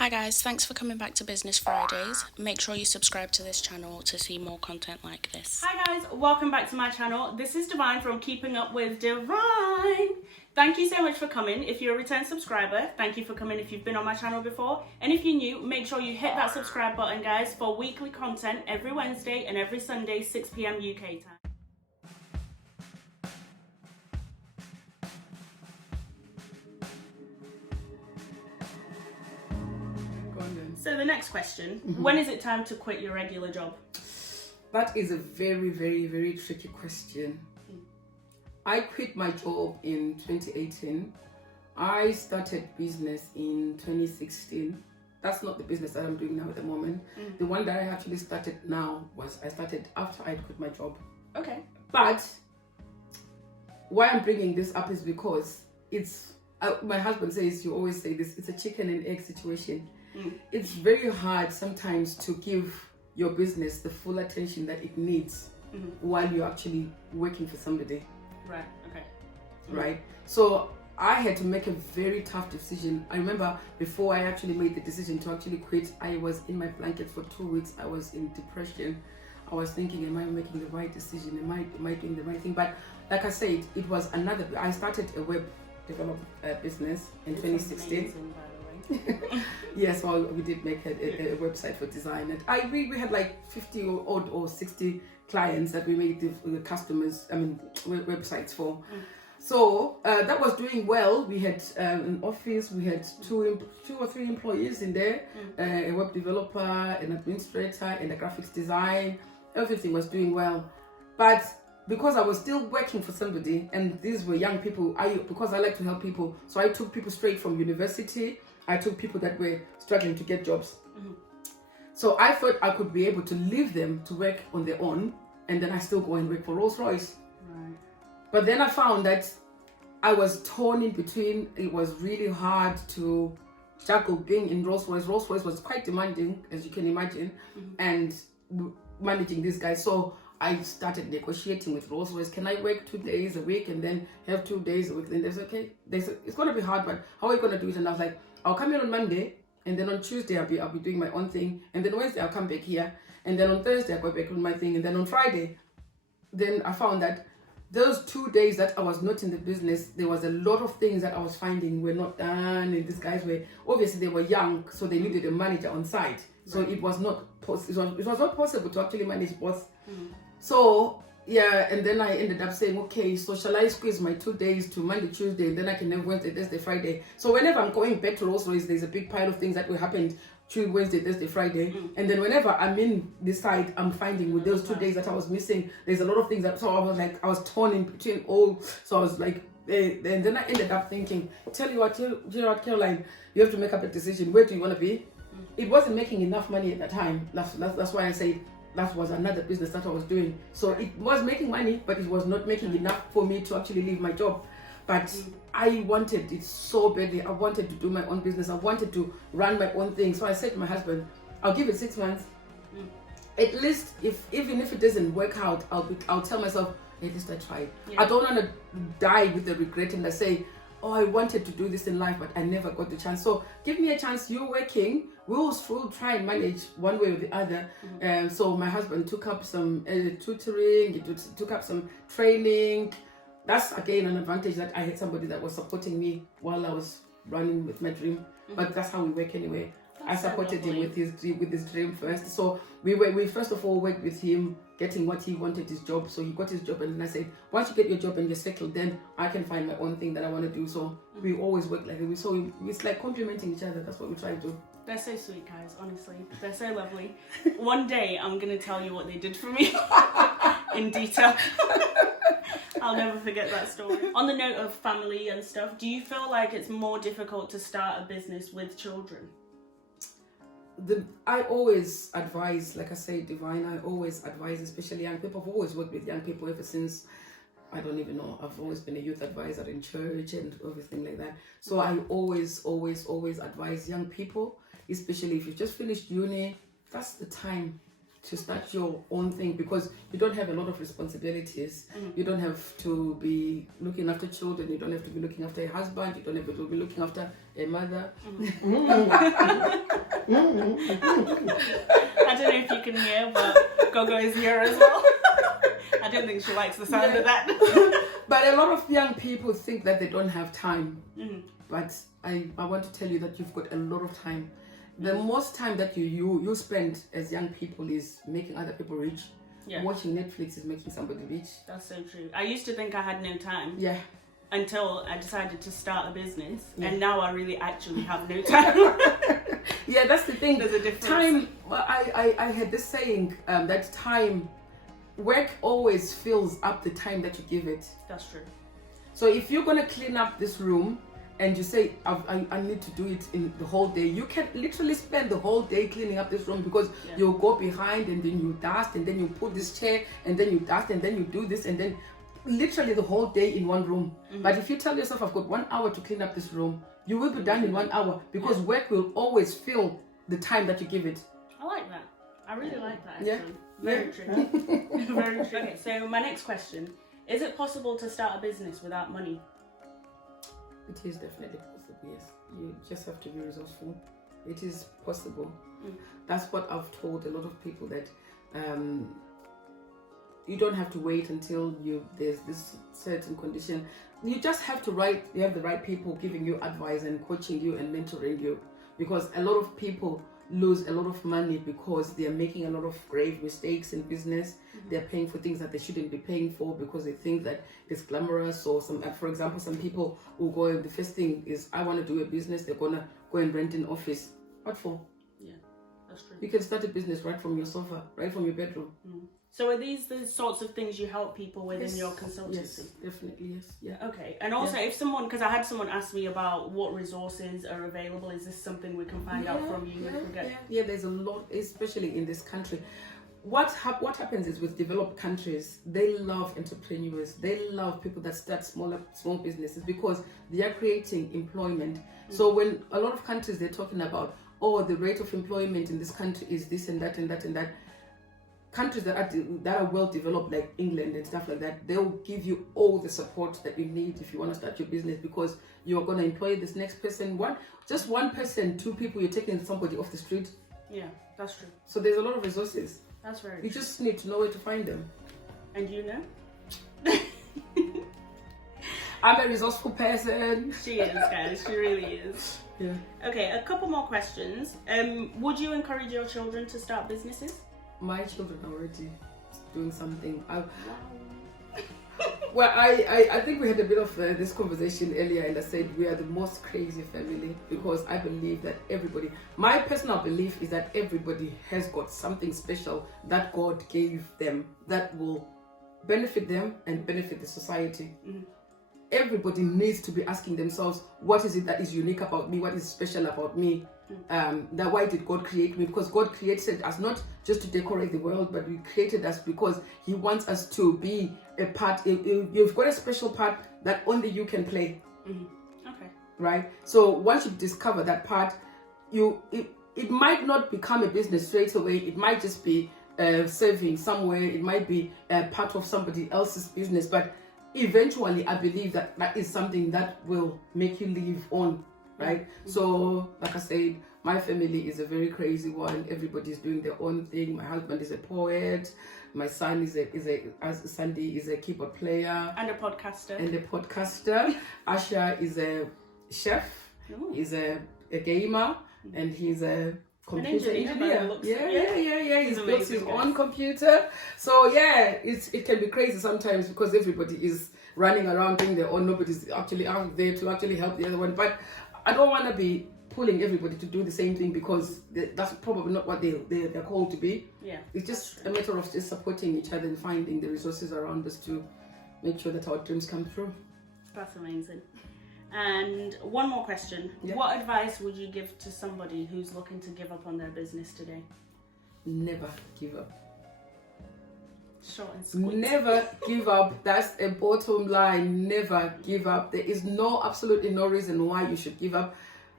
Hi guys, thanks for coming back to Business Fridays. Make sure you subscribe to this channel to see more content like this. Hi guys, welcome back to my channel. This is Divine from Keeping Up with Divine. Thank you so much for coming. If you're a return subscriber, thank you for coming if you've been on my channel before. And if you're new, make sure you hit that subscribe button guys for weekly content every Wednesday and every Sunday 6 p.m. UK time. So the next question, when is it time to quit your regular job? That is a very, very, very tricky question. I quit my job in 2018. I started business in 2016. That's not the business that I'm doing now at the moment. The one that I actually started now I started after I quit my job. Okay. But why I'm bringing this up is because it's, my husband says, you always say this, it's a chicken and egg situation. It's very hard sometimes to give your business the full attention that it needs while you're actually working for somebody. Right, okay. Right? So I had to make a very tough decision. I remember before I actually made the decision to actually quit, I was in my blanket for 2 weeks. I was in depression. I was thinking, am I making the right decision? Am I doing the right thing? But like I said, it was I started a web development business in 2016. Amazing, by the way. Yes, well, we did make a website for design, and we had like 50 or 60 clients that we made the customers, websites for. So that was doing well. We had an office, we had two or three employees in there, a web developer, an administrator, and a graphics design. Everything was doing well, but because I was still working for somebody, and these were young people, because I like to help people, so I took people straight from university. I took people that were struggling to get jobs. So I thought I could be able to leave them to work on their own, and then I still go and work for Rolls-Royce. Right. But then I found that I was torn in between. It was really hard to juggle being in Rolls-Royce. Rolls-Royce was quite demanding, as you can imagine, and managing these guys. So I started negotiating with Rolls-Royce. Can I work 2 days a week and then have 2 days a week? And they said, okay. They said, it's going to be hard, but how are you going to do it? And I was like, I'll come in on Monday, and then on Tuesday I'll be doing my own thing, and then Wednesday I'll come back here, and then on Thursday I'll go back on my thing, and then on Friday. Then I found that those 2 days that I was not in the business, there was a lot of things that I was finding were not done, and these guys were, obviously they were young, so they needed a manager on site. So it was not possible to actually manage both. So yeah, and then I ended up saying, okay, so shall I squeeze my 2 days to Monday, Tuesday, and then I can have Wednesday, Thursday, Friday. So whenever I'm going back to Rolls-Royce, there's a big pile of things that will happen Tuesday, Wednesday, Thursday, Friday. And then whenever I'm in this side, I'm finding with those 2 days that I was missing, there's a lot of things that, so I was like, I was torn in between all, so I was like, and then I ended up thinking, tell you what, Caroline, you have to make up a decision. Where do you want to be? It wasn't making enough money at that time. That's why I said, that was another business that I was doing. So it was making money, but it was not making enough for me to actually leave my job. But I wanted it so badly. I wanted to do my own business. I wanted to run my own thing. So I said to my husband, I'll give it 6 months. At least, even if it doesn't work out, I'll tell myself, at least I tried. I don't want to die with the regret and I say, oh, I wanted to do this in life, but I never got the chance. So give me a chance. You're working. We'll try and manage one way or the other. So my husband took up some tutoring. He took up some training. That's again an advantage that I had somebody that was supporting me while I was running with my dream. But that's how we work anyway. I supported him with his dream first. So we first of all worked with him getting what he wanted, his job. So he got his job, and then I said, once you get your job and you're settled, then I can find my own thing that I want to do. So we always work like that. So it's like complementing each other. That's what we try to do. They're so sweet guys, honestly. They're so lovely. One day I'm going to tell you what they did for me in detail. I'll never forget that story. On the note of family and stuff, do you feel like it's more difficult to start a business with children? I always advise, like I say, Divine, I always advise, especially young people. I've always worked with young people ever since, I don't even know, I've always been a youth advisor in church and everything like that. So I always advise young people, especially if you've just finished uni, that's the time to start your own thing, because you don't have a lot of responsibilities. You don't have to be looking after children, you don't have to be looking after a husband, you don't have to be looking after a mother. I don't know if you can hear, but Gogo is here as well. I don't think she likes the sound of that. But a lot of young people think that they don't have time. Mm-hmm. But I want to tell you that you've got a lot of time. The most time that you spend as young people is making other people rich. Yeah. Watching Netflix is making somebody rich. That's so true. I used to think I had no time. Yeah. Until I decided to start a business. Yeah. And now I really actually have no time. Yeah, that's the thing. There's a difference. Time, well, I had this saying that time, work always fills up the time that you give it. That's true. So if you're going to clean up this room and you say, I need to do it in the whole day, you can literally spend the whole day cleaning up this room because you'll go behind and then you dust and then you put this chair and then you dust and then you do this and then literally the whole day in one room. But if you tell yourself, I've got 1 hour to clean up this room, you will be done in 1 hour because work will always fill the time that you give it. I like that. I really like that, Yeah. actually. Very true. Very true. Okay, so my next question. Is it possible to start a business without money? It is definitely possible, yes. You just have to be resourceful. It is possible. That's what I've told a lot of people, that you don't have to wait until there's this certain condition. You just have to you have the right people giving you advice and coaching you and mentoring you, because a lot of people lose a lot of money because they are making a lot of grave mistakes in business. They're paying for things that they shouldn't be paying for because they think that it's glamorous. Or for example, some people will go, the first thing is, I want to do a business. They're gonna go and rent an office. What for? Yeah, that's true. You can start a business right from your sofa, right from your bedroom. So are these the sorts of things you help people with in your consultancy? Yes, definitely, yes. Yeah. Okay, and also if someone, because I had someone ask me about what resources are available, is this something we can find out from you? Yeah, there's a lot, especially in this country. What happens is, with developed countries, they love entrepreneurs. They love people that start small businesses because they are creating employment. So when a lot of countries, they're talking about, the rate of employment in this country is this and that and that and that. Countries that are well developed, like England and stuff like that, they'll give you all the support that you need if you want to start your business, because you're going to employ this next person. Just one person, 2 people, you're taking somebody off the street. Yeah, that's true. So there's a lot of resources. That's very You true. just need to know where to find them. And you know? I'm a resourceful person. She is, guys. She really is. Yeah. Okay, a couple more questions. Would you encourage your children to start businesses? My children are already doing something. Well, I think we had a bit of this conversation earlier, and I said we are the most crazy family, because I believe that my personal belief is that everybody has got something special that God gave them that will benefit them and benefit the society. Everybody needs to be asking themselves, what is it that is unique about me? What is special about me? Why did God create me? Because God created us not just to decorate the world, but He created us because He wants us to be a part. You've got a special part that only you can play. Okay. Right? So once you discover that part, it might not become a business straight away. It might just be serving somewhere. It might be part of somebody else's business, but eventually I believe that is something that will make you live on. Right? So, like I said, my family is a very crazy one. Everybody's doing their own thing. My husband is a poet. My son Sandy is a keyboard player And a podcaster. Asha is a chef. He's a gamer, and he's a computer engineer. Yeah. He's built his own computer. So yeah, it can be crazy sometimes because everybody is running around doing their own. Nobody's actually out there to actually help the other one. But I don't want to be pulling everybody to do the same thing, because that's probably not what they're called to be. Yeah, it's just a matter of just supporting each other and finding the resources around us to make sure that our dreams come true. That's amazing. And one more question. Yeah. What advice would you give to somebody who's looking to give up on their business today? Never give up. Short and sweet. Never give up. That's a bottom line. Never give up. There is absolutely no reason why you should give up.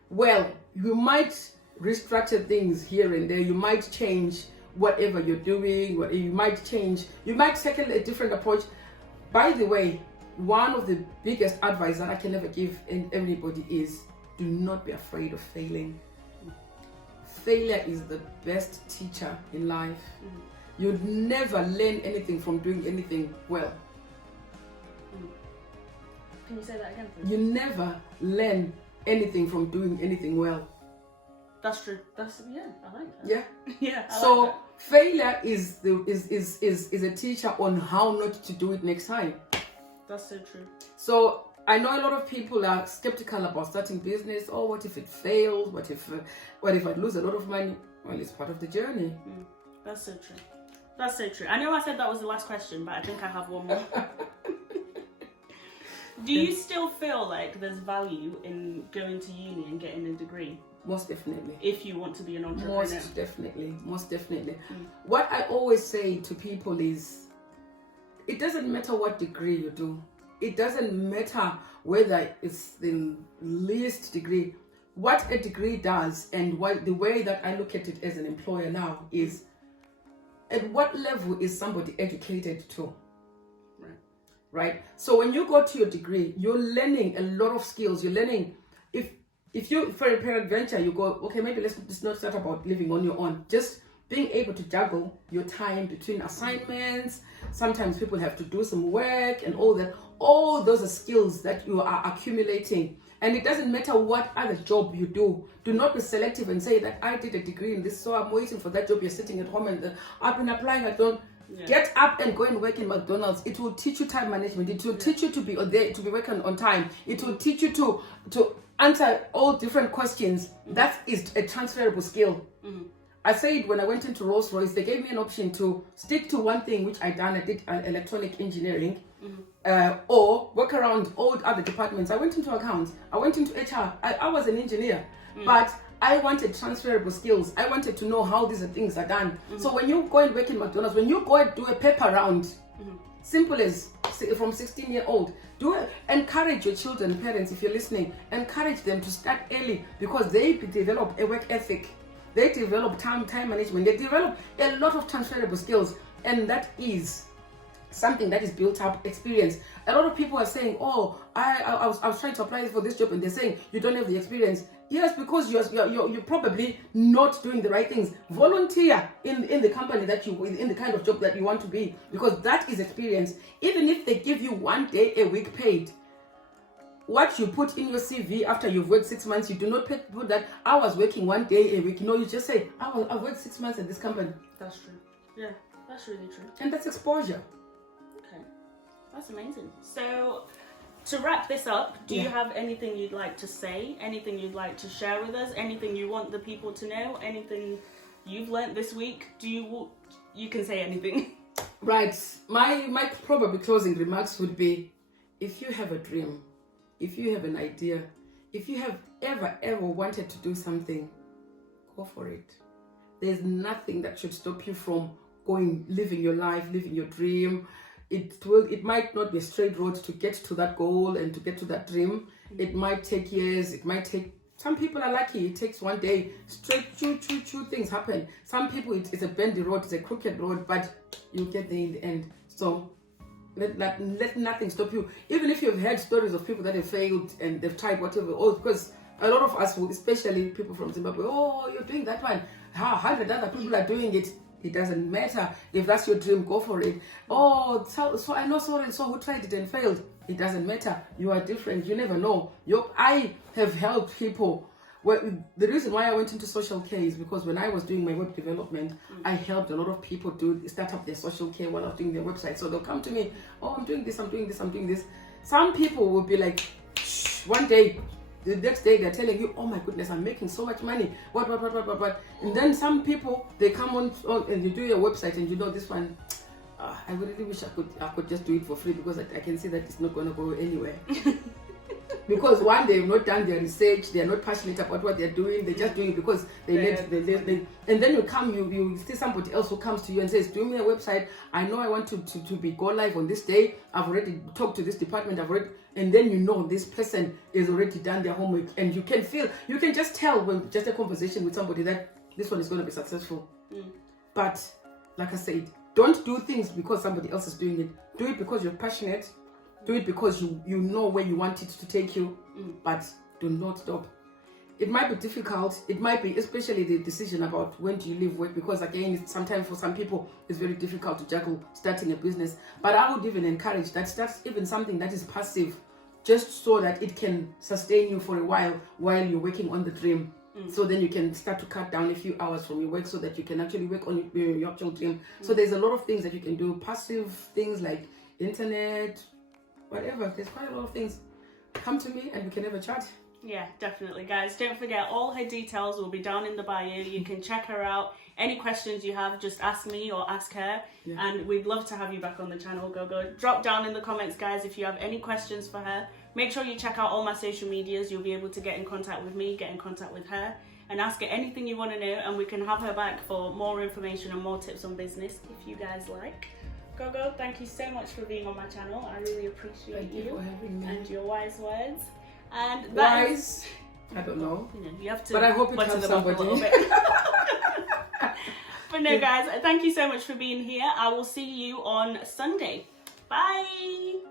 Well, you might restructure things here and there. You might change whatever you're doing. You might take a different approach. By the way, one of the biggest advice that I can ever give anybody is do not be afraid of failing. Failure is the best teacher in life. You'd never learn anything from doing anything well. Can you say that again, please? You never learn anything from doing anything well. That's true. That's I like that. Yeah. Yeah. So like that. failure is a teacher on how not to do it next time. That's so true. So I know a lot of people are skeptical about starting business. Oh, what if it fails? What if I lose a lot of money? Well, it's part of the journey. That's so true. That's so true. I know I said that was the last question, but I think I have one more. Do you still feel like there's value in going to uni and getting a degree? Most definitely. If you want to be an entrepreneur. Most definitely. What I always say to people is, it doesn't matter what degree you do. It doesn't matter whether it's the least degree. What a degree does, and the way that I look at it as an employer now is, at what level is somebody educated to? Right? So when you go to your degree, you're learning a lot of skills. You're learning, if you, for a peradventure, you go, okay, maybe let's not start about living on your own. Just being able to juggle your time between assignments. Sometimes people have to do some work and all that. All those are skills that you are accumulating. And it doesn't matter what other job you do. Do not be selective and say that I did a degree in this, so I'm waiting for that job. You're sitting at home and I've been applying, I don't. Yeah. Get up and go and work in McDonald's. It will teach you time management. It will teach you to be there, to be working on time. It will teach you to answer all different questions. That is a transferable skill. I said when I went into Rolls-Royce, they gave me an option to stick to one thing, which I did electronic engineering, or work around all other departments. I went into accounts. I went into HR. I was an engineer, but I wanted transferable skills. I wanted to know how these things are done. So when you go and work in McDonald's, when you go and do a paper round, simple as from 16-year-old, encourage your children, parents, if you're listening, encourage them to start early, because they develop a work ethic. They develop time management. They develop a lot of transferable skills, and that is something that is built up experience. A lot of people are saying, oh, I was trying to apply for this job, and they're saying you don't have the experience. Yes, because you're probably not doing the right things. Volunteer in the company that in the kind of job that you want to be, because that is experience. Even if they give you 1 day a week paid, what you put in your CV after you've worked 6 months, you do not put that I was working 1 day a week. No, you just say I've worked 6 months at this company. That's true. Yeah, that's really true. And that's exposure. Okay, that's amazing. So, to wrap this up, do you have anything you'd like to say? Anything you'd like to share with us? Anything you want the people to know? Anything you've learnt this week? You can say anything. Right. My probably closing remarks would be, if you have a dream, if you have an idea, if you have ever wanted to do something, go for it. There's nothing that should stop you from living your life, living your dream. It might not be a straight road to get to that goal and to get to that dream. It might take years. It might take, some people are lucky, it takes 1 day, straight choo things happen. Some people it's a bendy road, it's a crooked road, but you get there in the end. So let nothing stop you. Even if you've heard stories of people that have failed and they've tried whatever, because a lot of us, especially people from Zimbabwe, oh, you're doing that one, 100 other people are doing it. It doesn't matter. If that's your dream, go for it. Oh, so I know so and so who tried it and failed. It doesn't matter. You are different. You never know. I have helped people. Well, the reason why I went into social care is because when I was doing my web development, I helped a lot of people start up their social care while I was doing their website. So they'll come to me, oh, I'm doing this, I'm doing this, I'm doing this. Some people will be like, shh, one day, the next day they're telling you, oh my goodness, I'm making so much money. What. And then some people, they come on and you do your website and you know this one, I really wish I could just do it for free, because I can see that it's not going to go anywhere. Because one, they've not done their research, they're not passionate about what they're doing, they're just doing it because they and then you see somebody else who comes to you and says, do me a website, I know I want to be go live on this day, I've already talked to this department, and then you know this person is already done their homework, and you can just tell when just a conversation with somebody that this one is going to be successful. But like I said, don't do things because somebody else is doing it. Do it because you're passionate. Do it because you know where you want it to take you, but do not stop. it might be difficult. It might be, especially the decision about when do you leave work, because again, sometimes for some people it's very difficult to juggle starting a business. But I would even encourage that that's even something that is passive, just so that it can sustain you for a while you're working on the dream. So then you can start to cut down a few hours from your work so that you can actually work on your actual dream. So there's a lot of things that you can do, passive things like internet, whatever. There's quite a lot of things. Come to me and we can have a chat. Yeah, definitely, guys. Don't forget, all her details will be down in the bio. You can check her out. Any questions you have, just ask me or ask her. Yeah. And we'd love to have you back on the channel, Gogo. Drop down in the comments, guys, if you have any questions for her. Make sure you check out all my social medias. You'll be able to get in contact with me, get in contact with her, and ask her anything you want to know. And we can have her back for more information and more tips on business if you guys like. Gogo, thank you so much for being on my channel. I really appreciate you for having me. And your wise words. And wise? I don't know. You have to. But I hope it helps somebody. A little bit. But no, guys, thank you so much for being here. I will see you on Sunday. Bye. Do you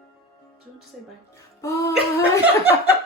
want to say bye? Bye.